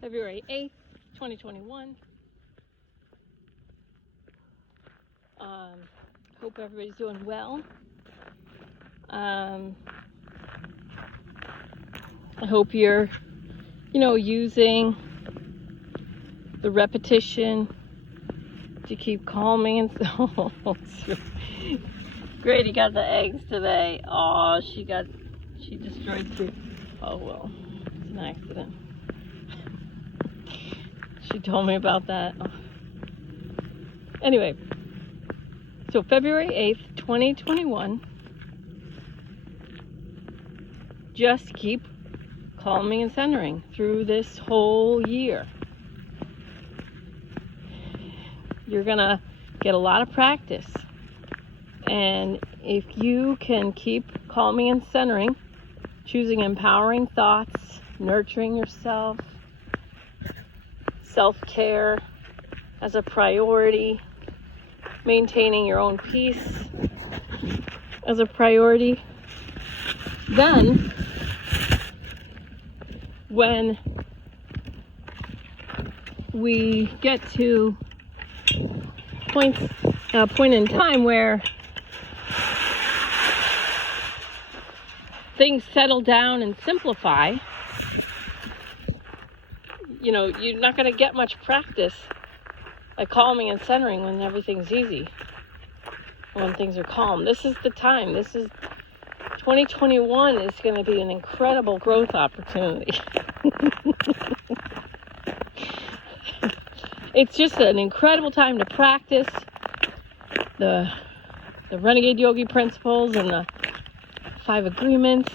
February 8th, 2021. Hope everybody's doing well. I hope you're, using the repetition to keep calming and so. Grady got the eggs today. Oh, she destroyed 2. Oh well, it's an accident. She told me about that. Oh. Anyway, so February 8th, 2021. Just keep calming and centering through this whole year. You're gonna get a lot of practice. And if you can keep calming and centering, choosing empowering thoughts, nurturing yourself, self-care as a priority, maintaining your own peace as a priority, then when we get to a point in time where things settle down and simplify, you're not going to get much practice like calming and centering when everything's easy, when things are calm. This is the time. 2021 is going to be an incredible growth opportunity. It's just an incredible time to practice the Renegade Yogi principles and the 5 agreements,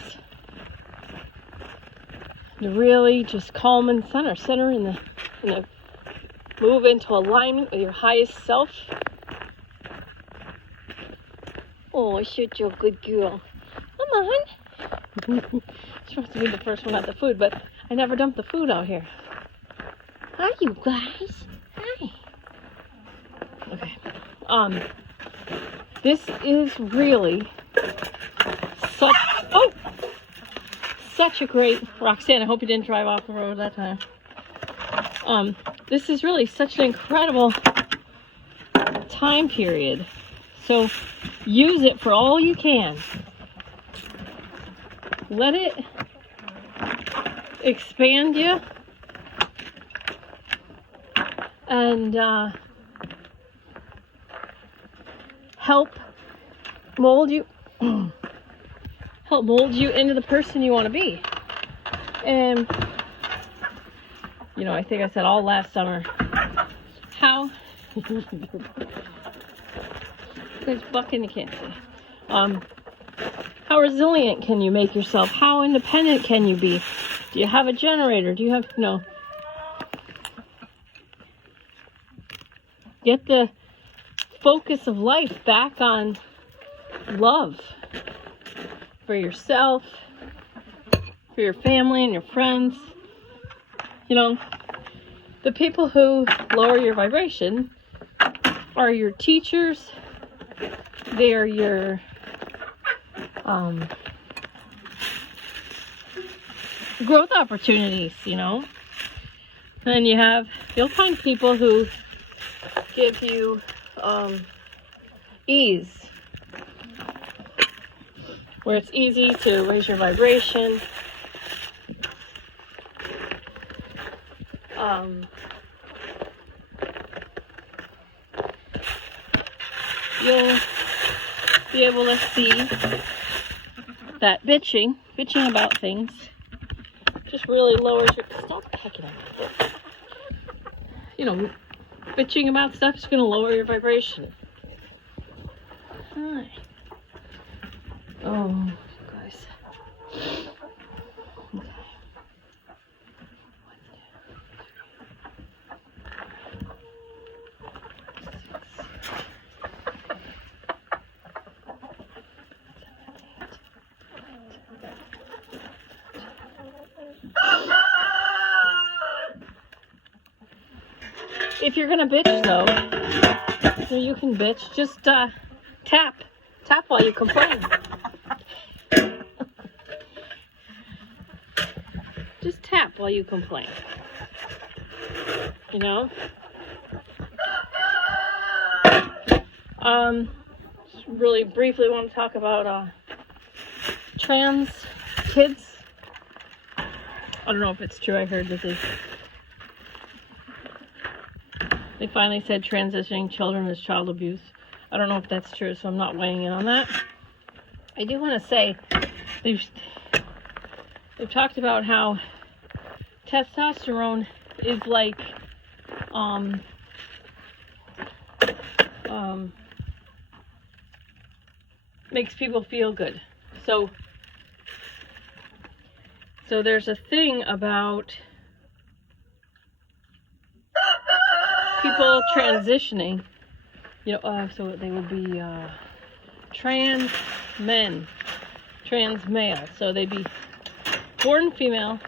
to really just calm and center in the move into alignment with your highest self. Oh, shit, you're a good girl. Come on. You're supposed to be the first one at the food, but I never dumped the food out here. Hi, you guys. Hi. Okay. This is really such a great, Roxanne, I hope you didn't drive off the road that time. This is really such an incredible time period. So use it for all you can. Let it expand you and help mold you into the person you want to be. And I think I said all last summer, how there's bucking, you can't see. How resilient can you make yourself? How independent can you be? Do you have a generator? Do you have get the focus of life back on love for yourself, for your family and your friends. The people who lower your vibration are your teachers. They are your growth opportunities, Then you'll find people who give you ease, where it's easy to raise your vibration. You'll be able to see that bitching about things just really lowers your, stop pecking at it. Bitching about stuff is going to lower your vibration. Hi. Oh, guys. Okay. If you're gonna bitch though, so you can bitch, just tap while you complain. Just tap while you complain. You know? Just really briefly want to talk about trans kids. I don't know if it's true. I heard that they finally said transitioning children is child abuse. I don't know if that's true, so I'm not weighing in on that. I do want to say they've talked about how testosterone is like makes people feel good. So there's a thing about people transitioning, so they would be trans men, trans male. So they'd be born female,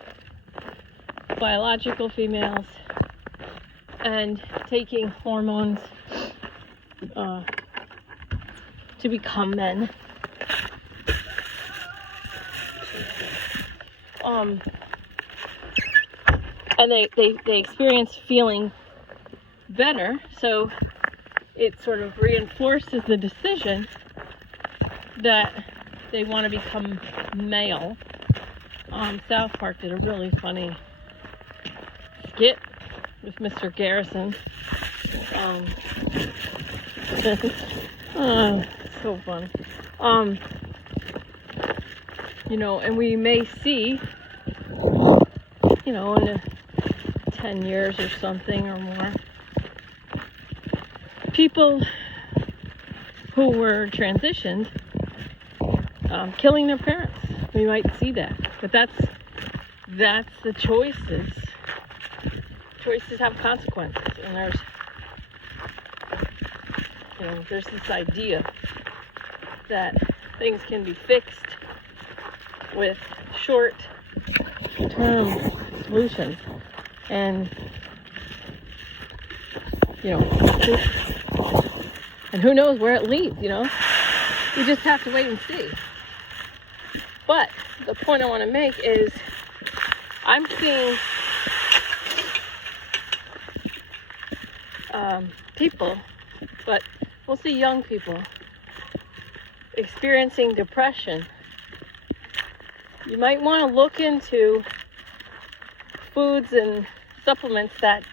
biological females, and taking hormones to become men. And they experience feeling better, so it sort of reinforces the decision that they want to become male. South Park did a really funny skit with Mr. Garrison. So fun. And we may see, in 10 years or something or more, people who were transitioned killing their parents. We might see that, but that's the choices. Choices have consequences, and there's this idea that things can be fixed with short-term solutions, and who knows where it leads. We just have to wait and see. But the point I want to make is I'm seeing people, but mostly young people, experiencing depression. You might want to look into foods and supplements that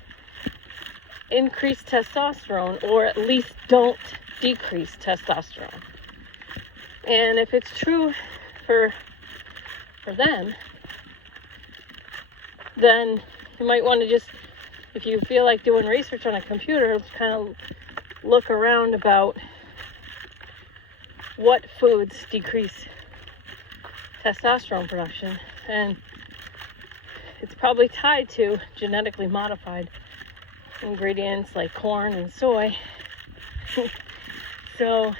increase testosterone, or at least don't decrease testosterone. And if it's true for them, then you might want to just, if you feel like doing research on a computer, kind of look around about what foods decrease testosterone production. And it's probably tied to genetically modified ingredients like corn and soy. So,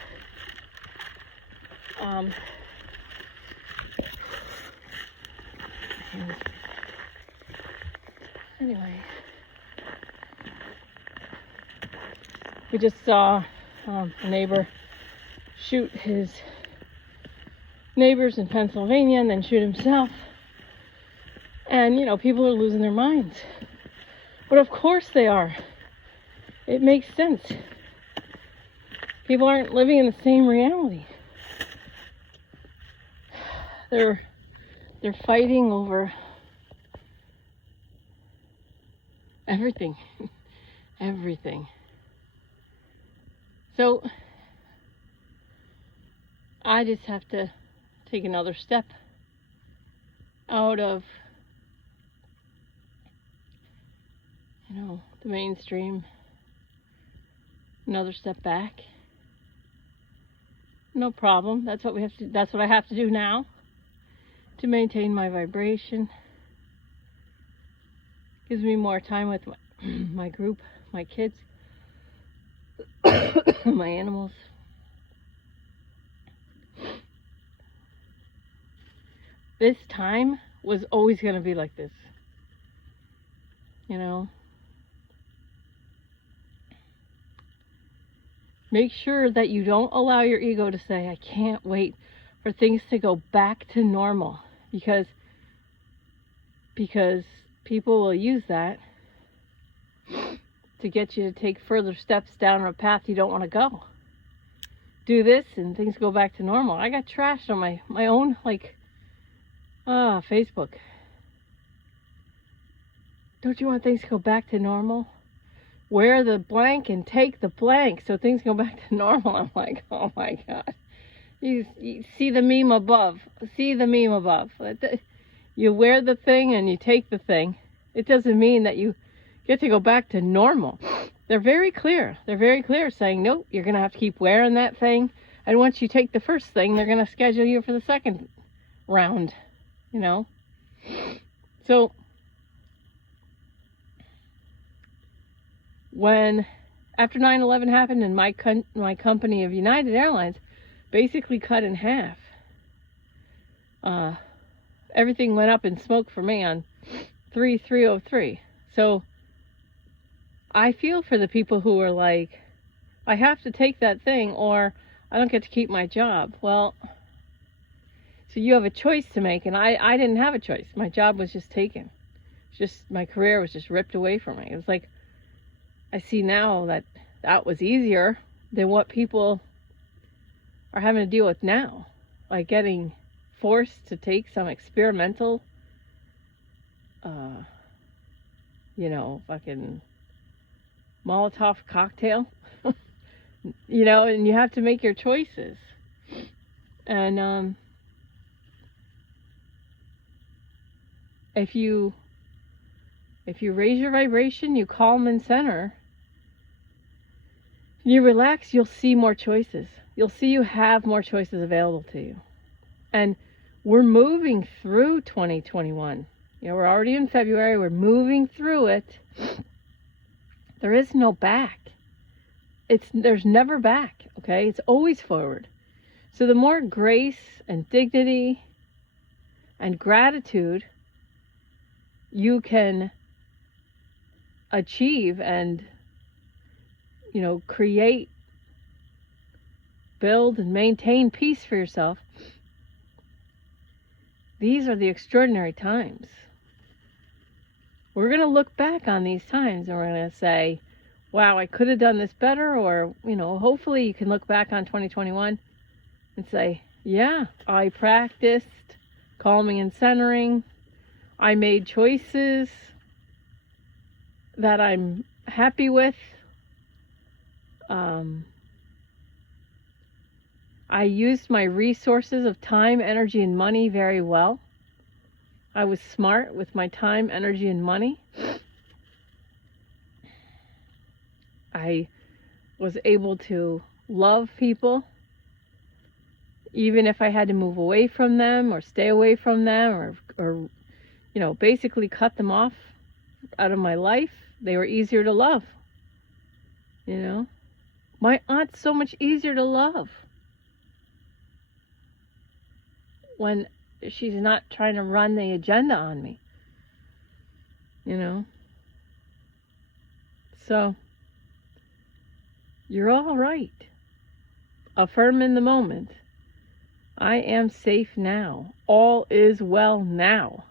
anyway, we just saw a neighbor shoot his neighbors in Pennsylvania and then shoot himself. And, people are losing their minds. But of course they are. It makes sense. People aren't living in the same reality. They're fighting over everything. Everything. So I just have to take another step out of the mainstream, another step back. No problem. That's what I have to do now to maintain my vibration. Gives me more time with my group, my kids, my animals. This time was always going to be like this. Make sure that you don't allow your ego to say, I can't wait for things to go back to normal. Because people will use that to get you to take further steps down a path you don't want to go. Do this and things go back to normal. I got trashed on my own, like, Facebook. Don't you want things to go back to normal? Wear the blank and take the blank so things go back to normal. I'm like, oh my God. You see the meme above. See the meme above. You wear the thing and you take the thing. It doesn't mean that you get to go back to normal. They're very clear. They're very clear saying, nope, you're going to have to keep wearing that thing. And once you take the first thing, they're going to schedule you for the second round, you know. So when, after 9/11 happened and my company of United Airlines basically cut in half, everything went up in smoke for me on 3303. So I feel for the people who are like, I have to take that thing or I don't get to keep my job. Well, so you have a choice to make, and I didn't have a choice. My job was just taken. Just my career was just ripped away from me. It was like, I see now that was easier than what people are having to deal with now. Like getting forced to take some experimental, fucking Molotov cocktail, and you have to make your choices. And if you raise your vibration, you calm and center, you relax, you'll see more choices. You'll see you have more choices available to you. And we're moving through 2021. We're already in February. We're moving through it. There is no back. There's never back, okay? It's always forward. So the more grace and dignity and gratitude you can achieve and, create, build, and maintain peace for yourself, these are the extraordinary times. We're going to look back on these times and we're going to say, wow, I could have done this better. Or, hopefully you can look back on 2021 and say, yeah, I practiced calming and centering. I made choices that I'm happy with. I used my resources of time, energy, and money very well. I was smart with my time, energy, and money. I was able to love people, even if I had to move away from them or stay away from them or basically cut them off out of my life. They were easier to love. My aunt's so much easier to love when she's not trying to run the agenda on me. So you're all right. Affirm in the moment. I am safe now. All is well now.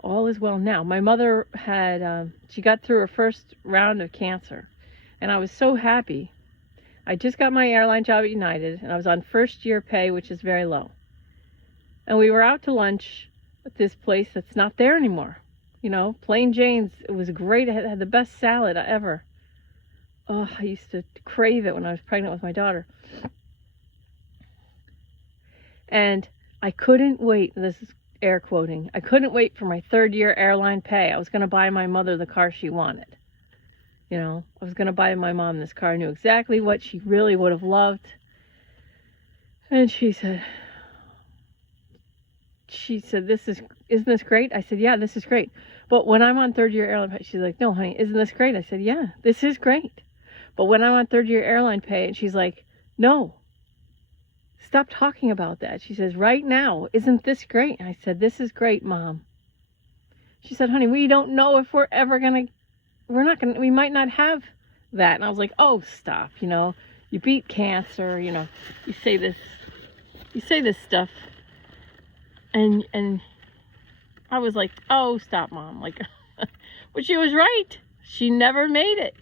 All is well now. My mother had, she got through her first round of cancer. And I was so happy. I just got my airline job at United. And I was on first year pay, which is very low. And we were out to lunch at this place that's not there anymore. Plain Jane's. It was great. It had the best salad ever. Oh, I used to crave it when I was pregnant with my daughter. And I couldn't wait. This is air quoting. I couldn't wait for my third year airline pay. I was going to buy my mother the car she wanted. I was going to buy my mom this car. I knew exactly what she really would have loved. And she said, isn't this great? I said, yeah, this is great. But when I'm on third year airline pay, she's like, no, honey, isn't this great? I said, yeah, this is great. But when I'm on third year airline pay, and she's like, no, stop talking about that. She says, right now, isn't this great? And I said, this is great, Mom. She said, honey, we don't know if we're ever going to, we might not have that. And I was like, oh, stop, you beat cancer, you say this stuff. And I was like, oh, stop, Mom. Like, but she was right. She never made it.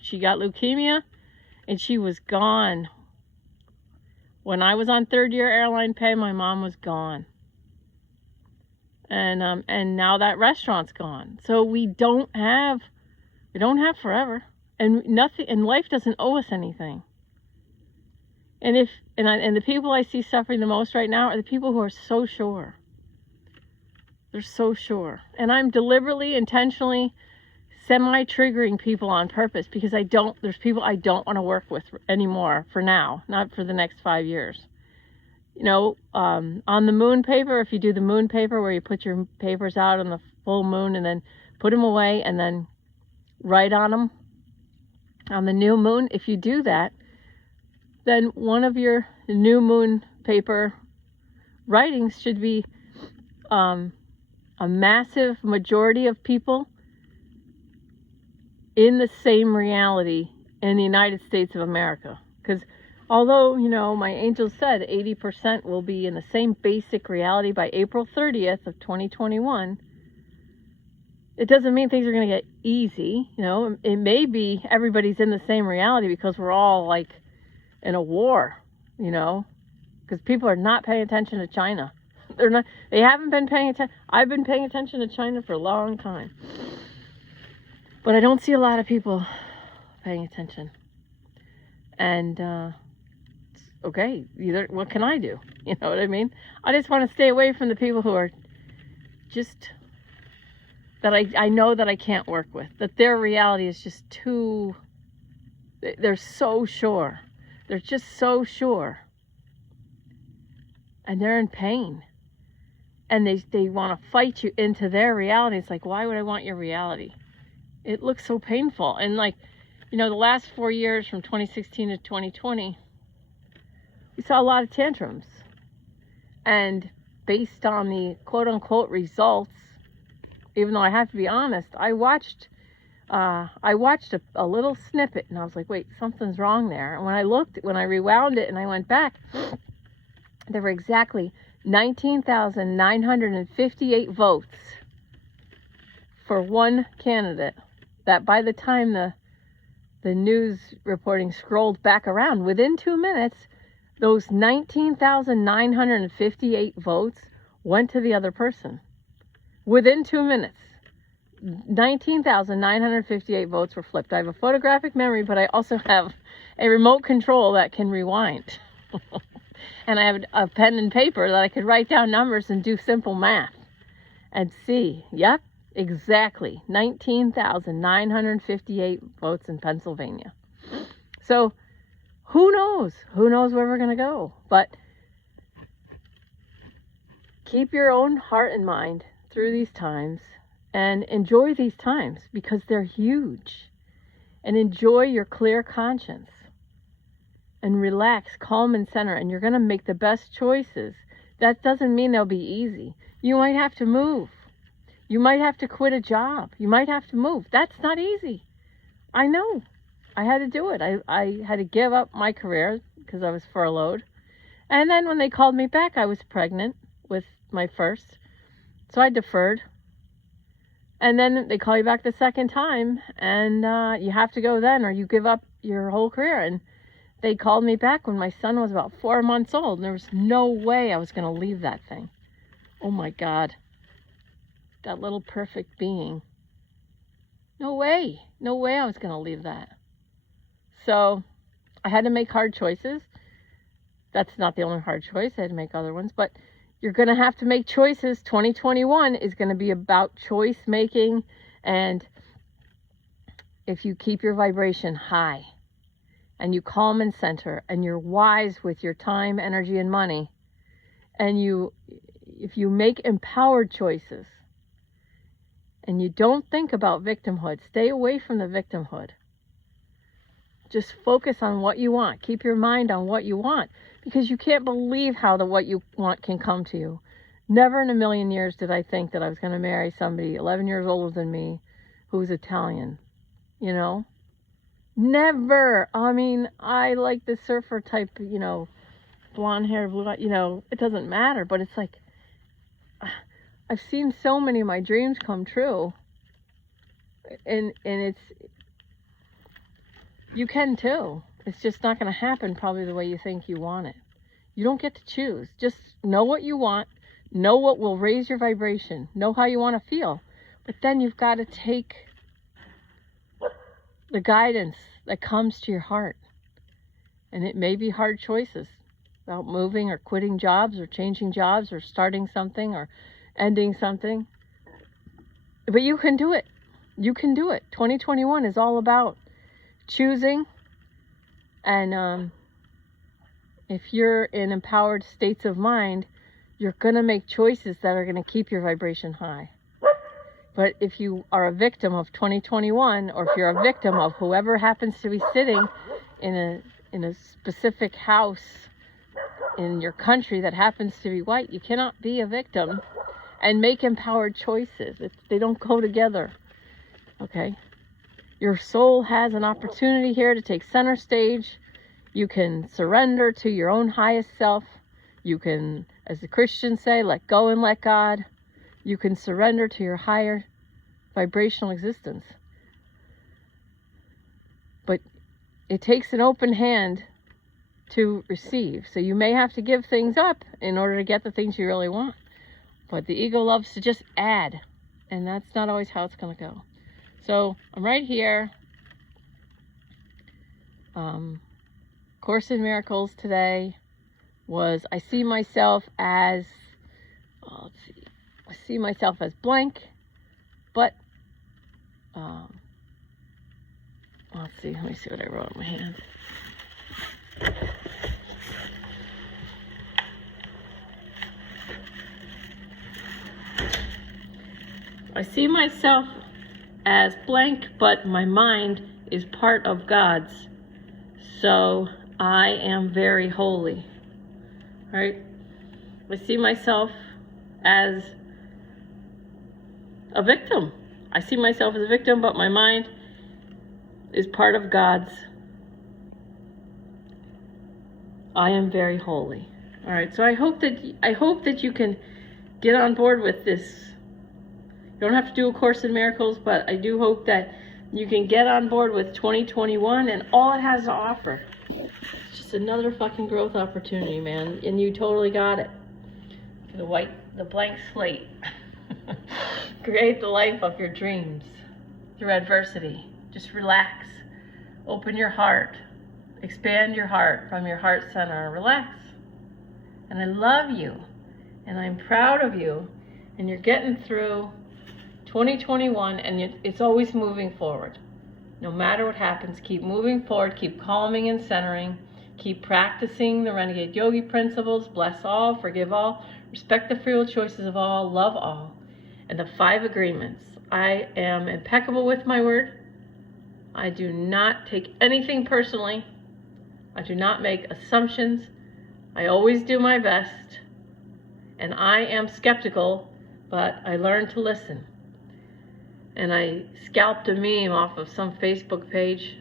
She got leukemia, and she was gone. When I was on third-year airline pay, my mom was gone. And now that restaurant's gone. So we don't have forever. And nothing, and life doesn't owe us anything. And the people I see suffering the most right now are the people who are so sure. They're so sure. And I'm deliberately, intentionally semi-triggering people on purpose because there's people I don't want to work with anymore for now, not for the next 5 years. You know, on the moon paper, if you do the moon paper where you put your papers out on the full moon and then put them away and then write on them on the new moon, if you do that, then one of your new moon paper writings should be a massive majority of people in the same reality in the United States of America. Because although, you know, my angel said 80% will be in the same basic reality by April 30th of 2021, it doesn't mean things are going to get easy. You know, it may be everybody's in the same reality because we're all like in a war, you know, because people are not paying attention to China. They haven't been paying attention. I've been paying attention to China for a long time. But I don't see a lot of people paying attention. And, okay, what can I do? You know what I mean? I just want to stay away from the people who are just, that I know that I can't work with. That their reality is just too, they're so sure. They're just so sure. And they're in pain. And they want to fight you into their reality. It's like, why would I want your reality? It looks so painful. And like, you know, the last 4 years from 2016 to 2020, we saw a lot of tantrums. And based on the quote unquote results, even though I have to be honest, I watched a little snippet and I was like, wait, something's wrong there. And when I rewound it and I went back, there were exactly 19,958 votes for one candidate. That by the time the news reporting scrolled back around, within 2 minutes, those 19,958 votes went to the other person. Within 2 minutes, 19,958 votes were flipped. I have a photographic memory, but I also have a remote control that can rewind. And I have a pen and paper that I could write down numbers and do simple math and see, yep, exactly 19,958 votes in Pennsylvania. So who knows? Who knows where we're going to go? But keep your own heart and mind through these times and enjoy these times because they're huge. And enjoy your clear conscience. And relax, calm, and center, and you're going to make the best choices. That doesn't mean they'll be easy. You might have to move. You might have to quit a job. You might have to move. That's not easy. I know. I had to do it. I had to give up my career because I was furloughed. And then when they called me back, I was pregnant with my first. So I deferred. And then they call you back the second time, and you have to go then, or you give up your whole career. And they called me back when my son was about 4 months old, and there was no way I was going to leave that thing. Oh my God. That little perfect being. No way. No way I was going to leave that. So I had to make hard choices. That's not the only hard choice. I had to make other ones. But you're going to have to make choices. 2021 is going to be about choice making. And if you keep your vibration high, and you calm and center, and you're wise with your time, energy, and money, and if you make empowered choices, and you don't think about victimhood, stay away from the victimhood. Just focus on what you want. Keep your mind on what you want, because you can't believe how what you want can come to you. Never in a million years did I think that I was going to marry somebody 11 years older than me who was Italian, you know? Never. I mean, I like the surfer type, you know, blonde hair, blue eyes, you know, it doesn't matter, but it's like, I've seen so many of my dreams come true. And it's, you can too. It's just not going to happen probably the way you think you want it. You don't get to choose. Just know what you want. Know what will raise your vibration. Know how you want to feel. But then you've got to take the guidance that comes to your heart. And it may be hard choices about moving or quitting jobs or changing jobs or starting something or ending something. But you can do it. You can do it. 2021 is all about choosing. And if you're in empowered states of mind, you're going to make choices that are going to keep your vibration high. But if you are a victim of 2021, or if you're a victim of whoever happens to be sitting in a specific house in your country that happens to be white, you cannot be a victim and make empowered choices. They don't go together. Okay? Your soul has an opportunity here to take center stage. You can surrender to your own highest self. You can, as the Christians say, let go and let God. You can surrender to your higher vibrational existence. But it takes an open hand to receive. So you may have to give things up in order to get the things you really want. But the ego loves to just add. And that's not always how it's going to go. So I'm right here. Course in Miracles today was, I see myself as, I see myself as blank, but, let's see, let me see what I wrote in my hand. I see myself as blank, but my mind is part of God's. So I am very holy. Right? I see myself as a victim. I see myself as a victim, but my mind is part of God's. I am very holy. All right. So I hope that you can get on board with this. You don't have to do A Course in Miracles, but I do hope that you can get on board with 2021 and all it has to offer. It's just another fucking growth opportunity, man. And you totally got it. The blank slate. Create the life of your dreams through adversity. Just relax. Open your heart. Expand your heart from your heart center. Relax. And I love you. And I'm proud of you. And you're getting through 2021, and it's always moving forward. No matter what happens, keep moving forward, keep calming and centering, keep practicing the Renegade Yogi principles, bless all, forgive all, respect the free will choices of all, love all, and the 5 agreements. I am impeccable with my word. I do not take anything personally. I do not make assumptions. I always do my best. And I am skeptical, but I learn to listen. And I scalped a meme off of some Facebook page,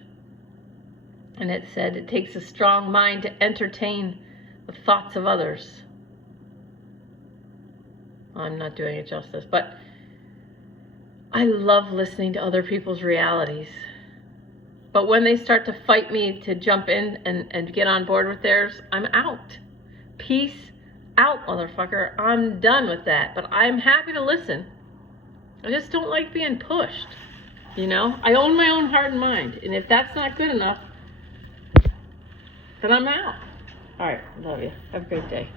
and it said, it takes a strong mind to entertain the thoughts of others. I'm not doing it justice, but I love listening to other people's realities. But when they start to fight me to jump in and get on board with theirs, I'm out. Peace out, motherfucker. I'm done with that, but I'm happy to listen. I just don't like being pushed, you know? I own my own heart and mind, and if that's not good enough, then I'm out. All right, love you. Have a great day.